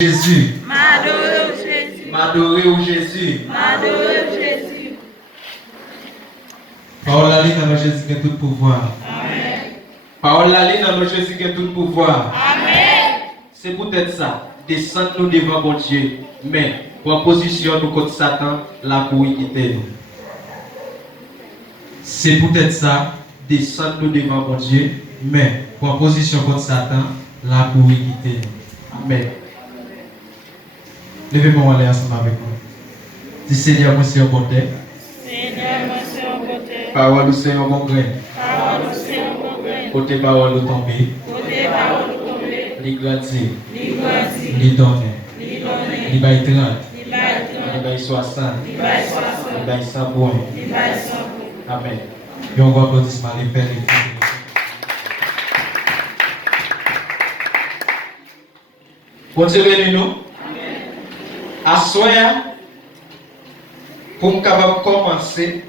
Jésus. M'adorer au Jésus. M'adorer au Jésus. M'adorer au Jésus. Parole la ligne dans Jésus qui a tout pouvoir. Amen. Parole la ligne dans Jésus qui a tout pouvoir. Amen. C'est peut-être ça. Descendre nous devant mon Dieu. Mais pour position nous contre Satan, la pour quitter nous. C'est peut-être ça. Descendre nous devant mon Dieu. Mais pour position contre Satan, la pour quitter nous. Amen. Levez-moi aller ensemble avec moi. Dis Seigneur, moi c'est un bon terre. Seigneur, moi c'est un côté. Parole, c'est un bon grain. Parole, c'est un bon grain. Côté parole, au tomber. Côté parole, tomber. Li grandir. Li grandir. Li donner. Li donner. Li bay 30. Li bay 30. Li bay 60. Li bay 60. Li bay 100 points. Li bay 100 points. Amen. Et on va applaudissement les pères et les filles. Bon Dieu bénis nous. Assoya, pour nous capable commencer,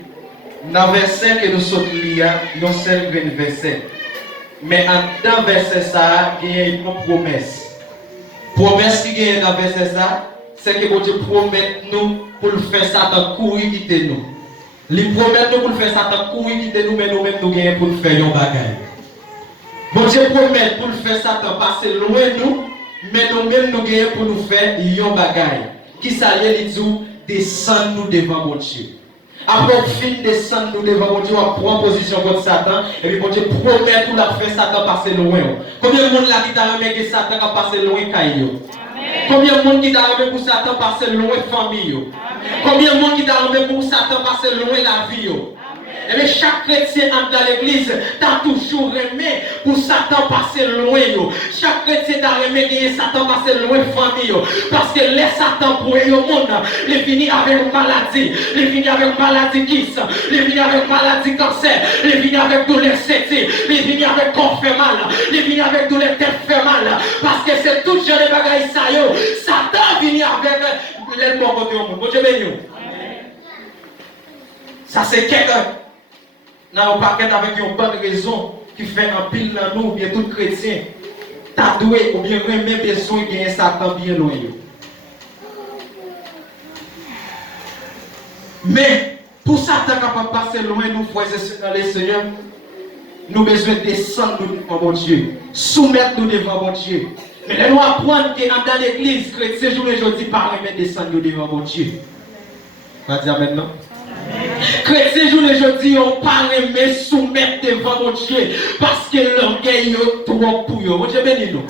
dans le verset que nous sommes liés, nous sommes un verset. Mais dans le verset ça, il y a une promesse. Promesse qui est dans le verset ça, c'est que Dieu promet nous pour le faire Satan courir quitter nous. Il promet nous pour le faire Satan courir quitter nous, mais nous-mêmes nous gagnons pour le faire un bagage. Bon Dieu promet pour le faire Satan passer loin de nous, mais nous-mêmes nous gagnons pour nous faire un bagage. Qui s'allie les dit descend nous devant mon Dieu. Après fin descendre nous devant mon Dieu, on prend position contre Satan et puis mon Dieu promet tout la faire Satan passer loin. Combien de monde là qui t'a remis que Satan a passé loin caillou? Combien de monde qui t'a remis pour Satan passer loin famille? Combien de monde qui t'a remis pour Satan passer loin la vie? Et bien chaque chrétien dans l'église t'a toujours aimé pour Satan passer loin. Chaque chrétien t'a aimé que Satan passer loin famille. Parce que les Satan pour le monde, il finit avec une maladie. Il finit avec une maladie kiss. Il finit avec une maladie cancer. Il finit avec douleur sété. Il finit avec corps fait mal. Il finit avec douleur tête fait mal. Parce que c'est tout genre de bagaille ça yo. Satan finit avec les bons côtés au monde. Bon Dieu béni. Ça c'est quelqu'un. Dans le paquet avec une bonne raison qui fait un pile dans nous, bien tout chrétien, t'as doué ou bien même besoin de gagner Satan bien loin. Mais pour Satan capable de passer loin, nous frères dans les Seigneur, nous besoin de descendre devant mon Dieu, soumettre nous devant mon Dieu. Mais nous apprendre que dans l'église chrétienne, aujourd'hui, par remettre descendre devant mon Dieu. On va dire maintenant. Chrétien jour aujourd'hui, on parle mais soumettre devant mon Dieu parce que l'orgueil est trop pour eux. Mon Dieu bénis nous.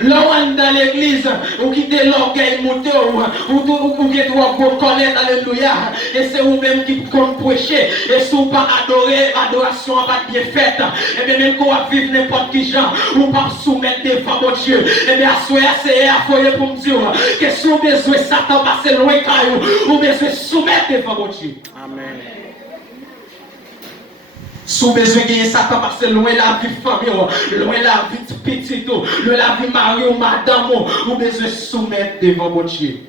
Là dans l'église, vous quittez l'orgueil monter ou qui doit connaître alléluia et c'est vous-même qui compte prêcher et si vous pas adorer, adoration va bien faite et bien même qu'on va vivre n'importe qui genre ou pas soumettre devant mon Dieu et bien c'est à foyer pour me dire que si vous besoin Satan passer loin caillou ou besoin soumettre devant mon Dieu. Amen. Sous besoin de Satan parce que loin la vie famille, loin la vie petite, loin la vie mari ou madame, ou besoin soumettre devant mon Dieu.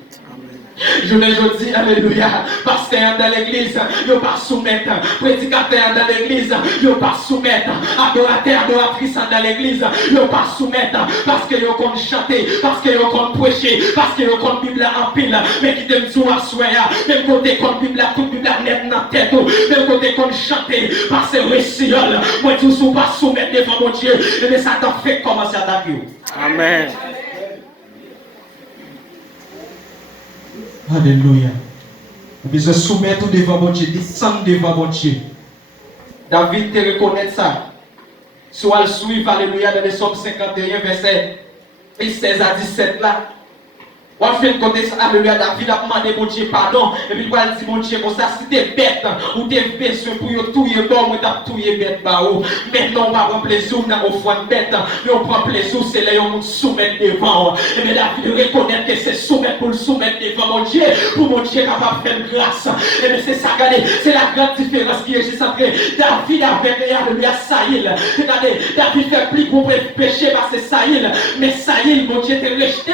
Je le dis, alléluia, pasteur dans l'église, il ne pas soumettre, prédicateur dans l'église, il ne pas soumettre, adorateur, adoratrice dans l'église, il ne pas soumettre, parce qu'il compte chanter, parce qu'il compte prêcher, parce qu'il compte Bible en pile, mais qui t'aime tout à soya, même côté compte Bible, toute Bible net dans la tête, même côté compte chanter, parce que réciol, moi tout pas soumettre devant mon Dieu, mais ça t'a fait commencer à t'attaquer. Amen. Alléluia. Vous besoin soumettre devant mon Dieu, descendre devant mon Dieu. David te reconnaît ça. Soit le suivre, alléluia, dans les Psaumes 51, verset 16 à 17 là. On fait le côté ça, alléluia, David a demandé mon Dieu pardon. Et puis il dit mon Dieu, comme ça, si t'es bête, ou t'es besoin pour tout y bon, ou t'as tout y bête, bah ou. Maintenant, on va prendre plaisir dans offrande bête, mais on prend plaisir, c'est là on soumettre devant. Et bien David reconnaît que c'est soumettre pour le soumettre devant mon Dieu, pour mon Dieu capable de faire grâce. Et bien c'est ça, regardez, c'est la grande différence qui est juste entre David avec alléluia, Saïl. Regardez, David fait plus pour péché parce que Saïl, mais Saïl, mon Dieu, t'es rejeté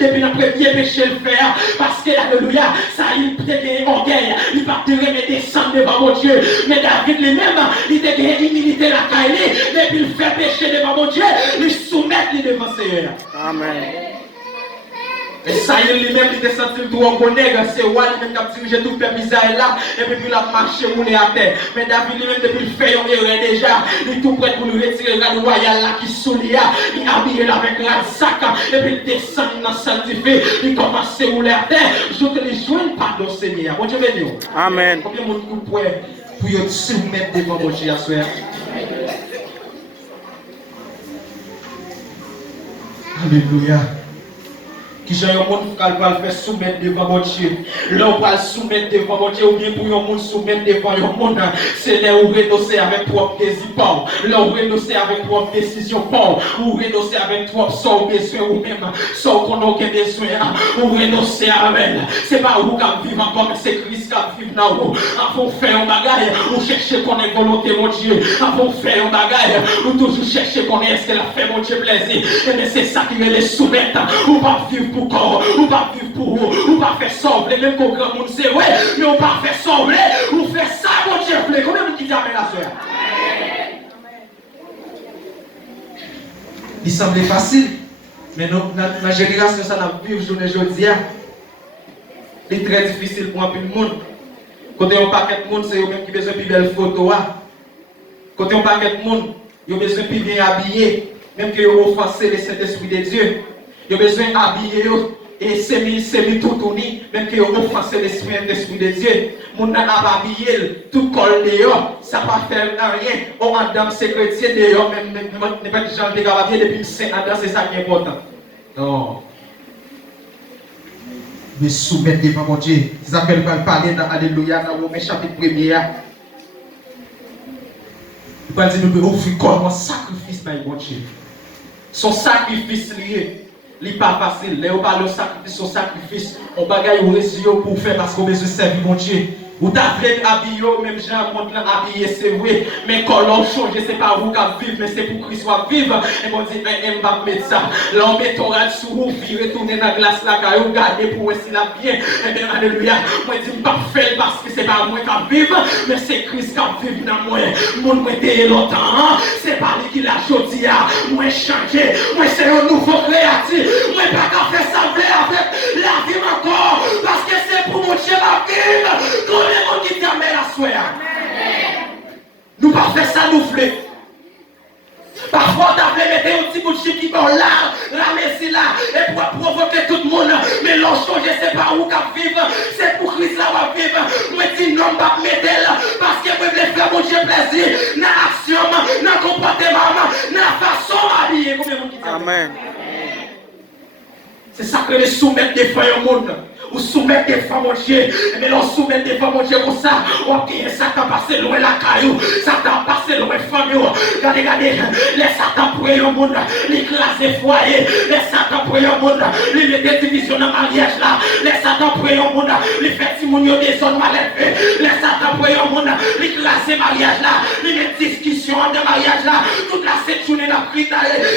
depuis la première péché le faire parce que alléluia ça il peut gagner orgueil il va te remettre descendre devant mon Dieu mais David lui-même il te gagné humilité la caille mais puis il fait péché devant mon Dieu il soumet devant Seigneur. Amen. Et ça y est, lui-même, il était senti tout en connaître. C'est Wall, lui-même, qui a dirigé tout le peuple d'Israël là. Et puis, il a marché, roulé à terre. Mais David, lui-même, depuis le fait, il est déjà. Il est tout prêt pour lui retirer la royale là qui soulie. Il est habillé là avec la sac. Et puis, il descend dans le sanctifié. Il commence à rouler à terre. Je te les joigne pardon, Seigneur. Bon Dieu béni. Amen. Combien de monde pour se soumettre devant mon Dieu à ce soir? Alléluia. Qui j'ai un monde qui va faire soumettre devant mon Dieu. Là, on va soumettre devant mon Dieu, ou bien pour un monde soumettre devant un monde, c'est là où renoncer avec propre désir, là où renoncer avec propre décision, ou renoncer avec propre son besoin, ou même son qu'on a besoin, ou renoncer avec. C'est pas où qu'on vit encore, mais c'est Christ qui vit là où. Avant de faire un bagage, ou chercher qu'on ait volonté, mon Dieu. Avant de faire un bagage, ou toujours chercher qu'on ait est-ce qu'elle a fait, mon Dieu, plaisir. Et bien, c'est ça qui veut les soumettre, ou pas vivre pour corps, ou pas vivre pour vous, ou pas faire sauver, même qu'au grand monde c'est vrai, mais on pas faire sauver, ou faire ça, mon Dieu, plaît. Combien de qui dit amen la soeur? Il semblait facile, mais dans la génération, ça n'a vu journée aujourd'hui. C'est très difficile pour un peu de monde. Quand on paquet de monde, c'est eux-mêmes qui ont besoin de plus belle photo. Quand on paquet de monde, ils ont besoin de plus bien habillé, même qu'ils ont offensé le Saint-Esprit de Dieu. Ils ont besoin d'habiller et semi tout tourné, même qu'ils ont offensé l'Esprit de Dieu. Mon n'a pas habillé, tout col dehors, ça ne va pas faire rien. On a dans ces chrétiens dehors, même n'est pas des gens qui ont habillé depuis Saint Adam, c'est ça qui est important. Non. Me soumettre devant mon Dieu. C'est ça qu'elle va parler dans Alléluia, dans Romains chapitre 1er. Il va dire nous devons offrir comme un sacrifice par mon Dieu. Son sacrifice lié. Ce n'est pas facile. Là, on parle de sacrifice, son sacrifice. On bagaille au réseau pour faire parce qu'on veut se servir, mon Dieu. Ou t'avez habillé, même Jean montre habillé, c'est vrai. Mais quand l'on change, c'est pas vous qui vivez, mais c'est pour Christ soit vivre. Et on dit, on va mettre ça. Là, on met ton rad sur vous, retourner dans la glace là, quand on regarde pour voir s'il a bien. Et bien, alléluia. Moi, je dis, pas faire parce que c'est pas moi qui vivre, mais c'est Christ qui vit dans moi. Mon moi, t'es longtemps. C'est pas lui qui l'a choisi. Moi, changé. Moi, c'est un nouveau créatif. Moi, pas qu'à faire ça avec la vie encore. Parce que c'est pour mon Dieu la vie. Combien de monde qui t'amène la soirée? Nous pas faire ça nous voulons. Parfois, on a mettre un petit bout de chip qui bon là, la messie là, et pour provoquer tout le monde. Mais l'on change, c'est pas où qu'à vivre, c'est pour Christ là va vivre. Moi, je dis non, pas mettre parce que je veux faire mon Dieu plaisir, dans l'action, dans le comportement, dans la façon d'habiller. Combien de monde qui t'amène? Amen. C'est ça que les soumettre des fois au monde. Ou soumettre des femmes au Dieu. Mais l'on soumet des femmes au Dieu comme ça. Ok, ça t'a passé loin la caillou. Ça t'a passé loin la famille. Regardez, regardez. Les Satan pour au monde. Les classes foyer. Les Satan pour au monde. Les mettre division dans le mariage là. Les Satan pour au monde. Les faire timounio des zones mal élevées. Les Satan pour au monde. Les classes mariage là. Les mettre discussion de mariage là. Toute la cette journée n'a pris,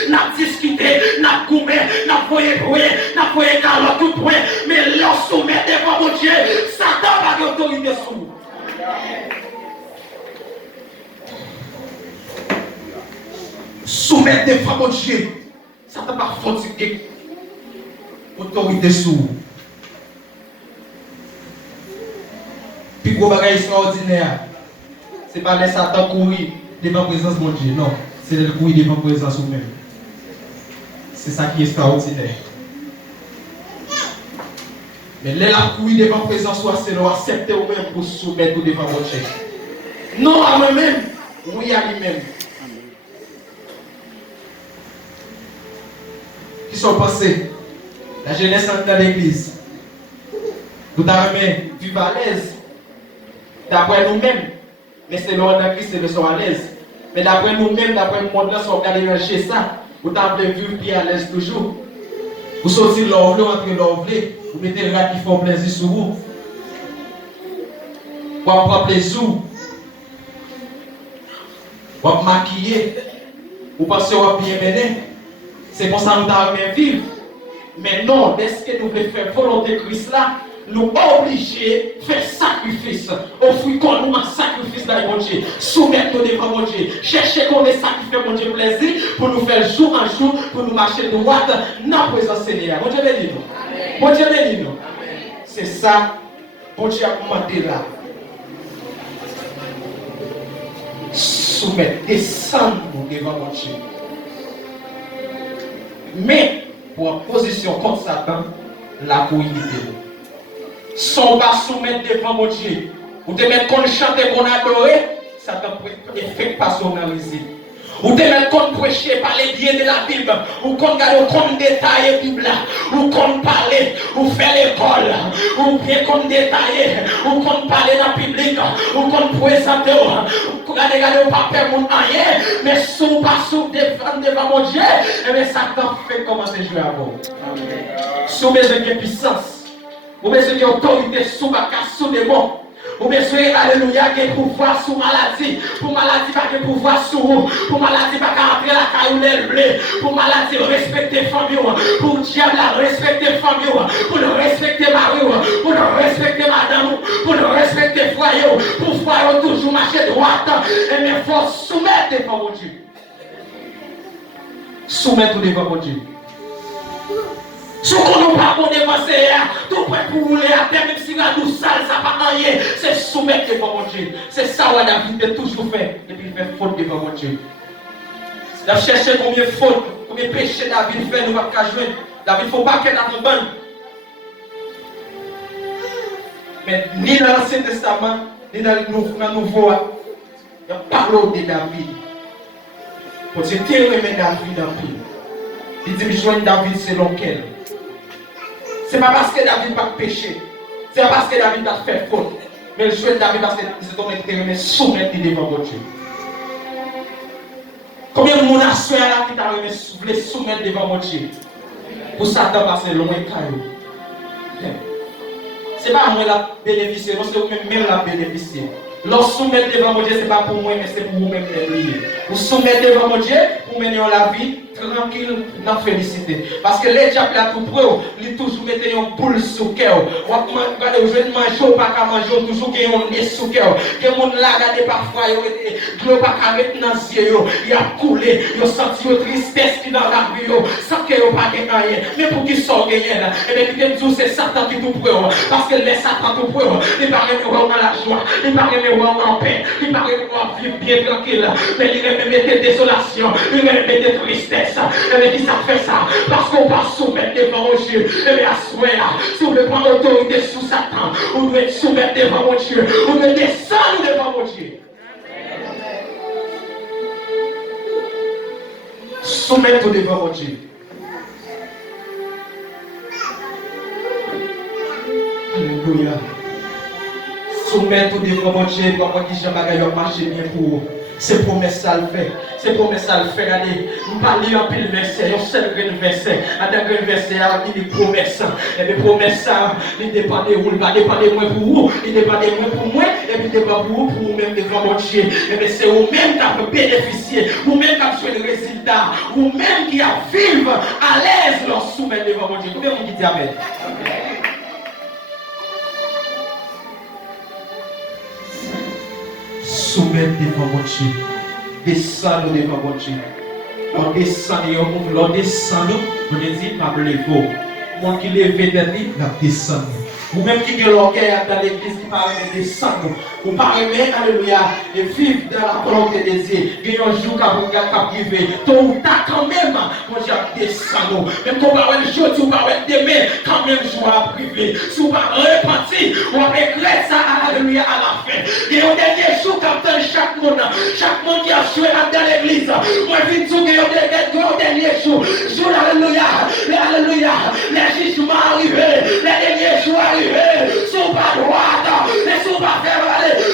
n'a discuté, n'a goumé, n'a foyé brouillé, n'a foyé calotte tout point. Mais l'on soumet devant mon Dieu, Satan va d'autorité sur nous. Soumettre devant mon Dieu, Satan va fatiguer autorité sur nous. Puis gros bagage extraordinaire, c'est pas les Satan courir devant la présence de mon Dieu, non, c'est le courir devant la présence de nous-mêmes. C'est ça qui est extraordinaire. Mais là, courir devant la présence, c'est de accepter vous-même pour soumettre devant mon Dieu. Non à moi-même, oui à lui-même. Qui sont passés? La jeunesse dans l'église. Nous avons vivre à l'aise. D'après nous-mêmes. Mais c'est l'ordre de Christ, c'est le sont à l'aise. Mais d'après nous-mêmes, d'après le monde, là, si on regarde chez ça, vous avez vivre bien à l'aise toujours. Vous sortez l'envle, vous entrez l'envle, vous mettez le rat qui font plaisir sur vous. Vous avez plaisir. Vous avez maquillé. Vous pensez que vous avez bien mené. C'est pour ça que nous avons bien vivre. Mais non, est-ce que nous voulons faire volonté de Christ là? Nous obligés de faire sacrifice. Offrir qu'on nous un sacrifice dans mon Dieu. Soumettre-nous devant mon Dieu. Chercher qu'on ait sacrifié mon Dieu plaisir pour nous faire jour en jour, pour nous marcher droit dans la présence Seigneur. Mon Dieu béni nous. Bon Dieu béni nous. C'est ça, bon Dieu a demandé là. Soumettre, descendre devant mon Dieu. Mais, pour une position contre Satan, la pour imiter. Sans pas soumettre devant mon Dieu, ou te mettre qu'on chante et qu'on adore, Satan peut effectuer pas son analyse. Ou te mettre qu'on prêcher, parler bien de la Bible, ou qu'on garde, qu'on détaille la Bible, ou qu'on parle, ou faire l'école, ou bien qu'on détaille, ou qu'on parle dans le public, ou qu'on présente, ou qu'on garde pas faire mon rien, mais sous pas sous devant mon Dieu, et bien Satan fait commencer à jouer à vous. Sous besoin de puissance, ou besoin d'autorité, sous ma casse, sous des mots. Ou besoin, alléluia, de pouvoir sur maladie. Pour maladie, pas de pouvoir sur vous. Pour maladie, pas qu'à la caillou les. Pour maladie, respecter famille. Pour diable, respecter famille. Pour le respecter mari. Pour le respecter madame. Pour le respecter foyer. Pour foyer toujours marcher droite. Et mais il faut soumettre devant mon Dieu. Soumettre devant mon Dieu. Si on ne peut pas dépenser, tout prêt pour rouler à terre, même si la douce sale, ça va pas rien, c'est soumettre devant mon Dieu. C'est ça que David a toujours fait, et puis il fait faute devant mon Dieu. Il a cherché combien de fautes, combien de péchés David fait, nous ne pouvons pas jouer. David ne faut pas qu'elle ait bonne. Mais ni dans l'Ancien Testament, ni dans le Nouveau, il y a parlé de David. Parce que tu aimes David en pile. Il dit, je joins David selon quel. Ce n'est pas parce que David n'a pas péché. Ce n'est pas parce que David a fait faute. Mais je joins David parce que c'est ton intérêt soumettre devant mon Dieu. Combien de monde a souhaité là qui t'a voulu soumettre devant mon Dieu? Pour Satan passer loin de caillou. Ce n'est pas moi la bénéficier, non, c'est vous-même la bénéficier. Lorsque soumettre devant mon Dieu, ce n'est pas pour moi, mais c'est pour vous-même les. Vous soumettez devant mon Dieu pour mener la vie tranquille, dans félicité. Parce que les diables là tout près, ils toujours mettent une boule sous cœur. Regardez, vous ne mangez pas qu'à manger, toujours qu'il y a un nez sous cœur. Que mon là, regardez parfois, il n'y a pas qu'à mettre dans les yeux, il a coulé, il a senti une tristesse qui dans la vie, sans qu'il n'y ait pas de rien. Mais pour qu'il sorte gagner là, et bien il dit c'est Satan qui tout près. Parce que les Satan tout près, il paraît que dans la joie, il paraît que en paix, il paraît que vivre bien tranquille. Mais il va mettre désolation, il va mettre tristesse. Et bien qui ça fait ça? Parce qu'on va soumettre devant mon Dieu. Et bien à ce si vous voulez prendre l'autorité sous Satan, vous devez soumettre devant mon Dieu. Vous devez descendre devant mon Dieu. Soumettre devant mon Dieu. Alléluia. Soumettre devant mon Dieu pour moi qui j'aime marcher bien pour vous. C'est promesse ça le fait. C'est promesse ça le fait. Regardez, nous parlons en pile verset, un seul verset. À un verset, il dit promesse. Et bien promesse ça, il dépend de vous, il va dépendre de moi pour vous, il dépend de moi pour moi, et puis il dépend pour vous-même devant mon Dieu. Et bien c'est vous-même qui avez bénéficié, vous-même qui avez joué le résultat, vous-même qui avez vivre à l'aise lorsque vous soumettez devant mon Dieu. Combien vous dites Amen? Soumettre devant mon Dieu. Descendre devant mon Dieu. On descend, on descend, on dit, pas lever. Mon qui lève tête, il va descendre. Ou même qui est l'orgueil dans l'église qui parle de descendre. Ou parle alléluia, et vivre dans la volonté de Dieu. Il y a un jour qui va priver. Tôt ou tard, quand même, mon Dieu descend. Même quand on va le jour, on va demain, quand même, je vais priver. Si on va repentir, on va regretter ça, alléluia, à la fin. Il y a un dernier jour quand chaque monde qui a joué dans l'église. Moi, je dis qu'il y a un dernier jour. Jour, alléluia, les jugements arrivés, les derniers jours arrivés. Sont pas droite, mais sont pas faire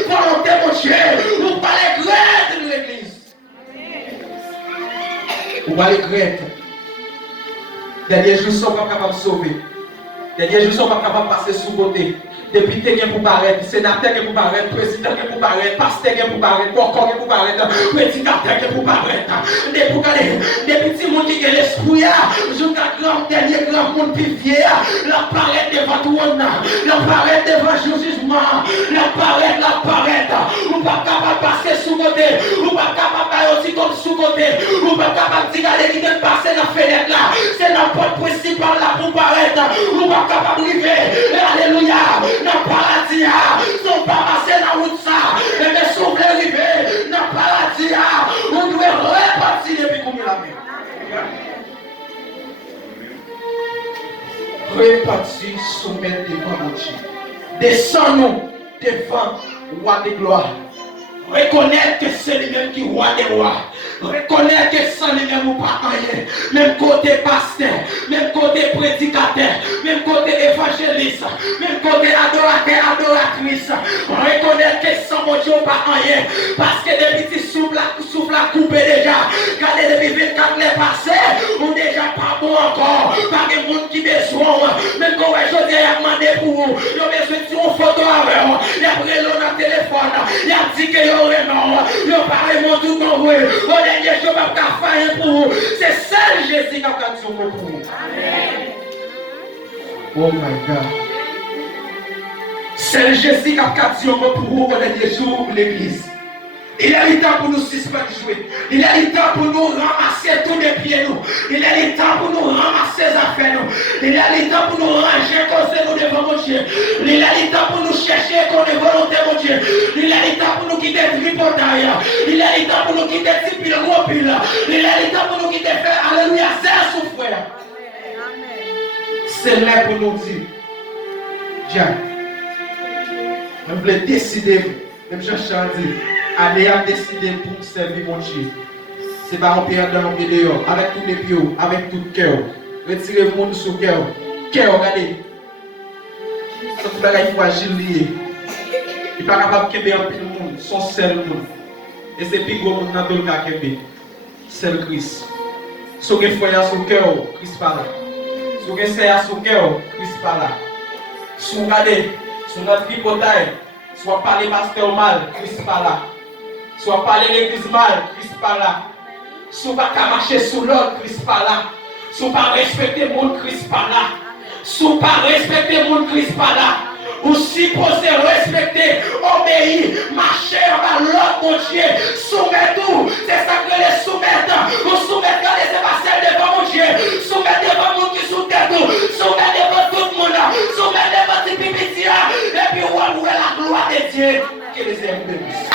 volonté mon Dieu. Vous parlez grète de l'église. Vous parlez grète. Derniers jours sont pas capables de sauver. Derniers jours sont pas capables de passer sous côté. Député qui pour paraître, sénateur qui pour paraître, président qui pour paraître, pasteur qui pour paraître, encore qui pour paraître, prédicateur qui pour paraître. Des petits monde qui ont l'esprit, jusqu'à grand dernier grand monde qui vient, la paraître devant tout le monde, la paraître devant le jugement, la paraître. On ne peut pas passer sous sous-côté, ou pas capable de aussi comme sous-côté, ou pas capable de dire qu'il est passé dans la fenêtre là, c'est la porte principale là pour paraître, ou pas capable de vivre, alléluia, dans le paradis, son pas passer dans la route ça, et bien si vous voulez arriver dans le paradis, vous devez repartir depuis qu'on est la main. Repartir, soumettre devant mon Dieu. Descends-nous devant le roi de gloire. Reconnaître que c'est lui-même qui est roi des rois. Reconnaître que sans lui-même ou pas rien. Même côté pasteur, même côté prédicateur, même côté évangéliste, même côté adorateur, adoratrice. Reconnaître que sans mon Dieu ou pas rien. Parce que depuis que souffle à couper déjà. Regardez depuis 24 les passés, ou déjà pas bon encore. Pas de monde qui besoin. Même quand je dis à demander pour vous, il a besoin de une photo avec vous. Il a pris le téléphone. Il a dit que il a pas vraiment tout envoyé. Au dernier jour, il va faire pour vous. C'est seul Jésus qui a fait son mot pour vous. Oh my God. C'est Jésus qui a fait son mot pour vous au dernier jour de l'église. Il est le temps pour nous suspendre jouer. Il est le temps pour nous ramasser tous les pieds nous. Il est le temps pour nous ramasser les affaires nous. Il est le temps pour nous ranger comme nous devant mon Dieu. Il est le temps pour nous chercher comme des volontés mon Dieu. Il est le temps pour nous quitter tripotaille. Il est le temps pour nous quitter tipil gros pile. Il est le temps pour nous quitter faire alléluia c'est souffrir. C'est là pour nous dire. Dieu. Je voulais décider. Même Jean-Charles dit. Allez à décider pour servir mon Dieu. C'est pas un pied dans un pied dehors. Avec tous les pieds, avec tout le cœur. Retirez le monde sur le cœur. Cœur, regardez. Cette bagaille fragile liée. Il n'est pas capable de kembe un peu le monde. Son seul monde. Et c'est plus gros monde dans tout le cas kembe. C'est le Christ. Si vous avez foyer sur le cœur, Christ pas là. Si vous avez serre sur le cœur, Christ pas là. Si vous regardez, si vous avez tripotaille, si vous parlez pasteur mal, Christ pas là. Soit parler l'église mal, Christ pas là. Soit pas marcher sous l'ordre, Christ pas là. Soit pas respecter mon Christ pas là. Soit pas respecter mon Christ pas là. Ou supposé respecter, obéir, marcher à l'ordre mon Dieu. Soumettre tout, c'est ça que les soumettre. Ou soumettre les évasions devant mon Dieu. Soumettre devant mon qui sous tête tout. Soumettre devant tout le monde. Soumettre devant les pipitia. Et puis on voit la gloire de Dieu. Que les aime bénissent.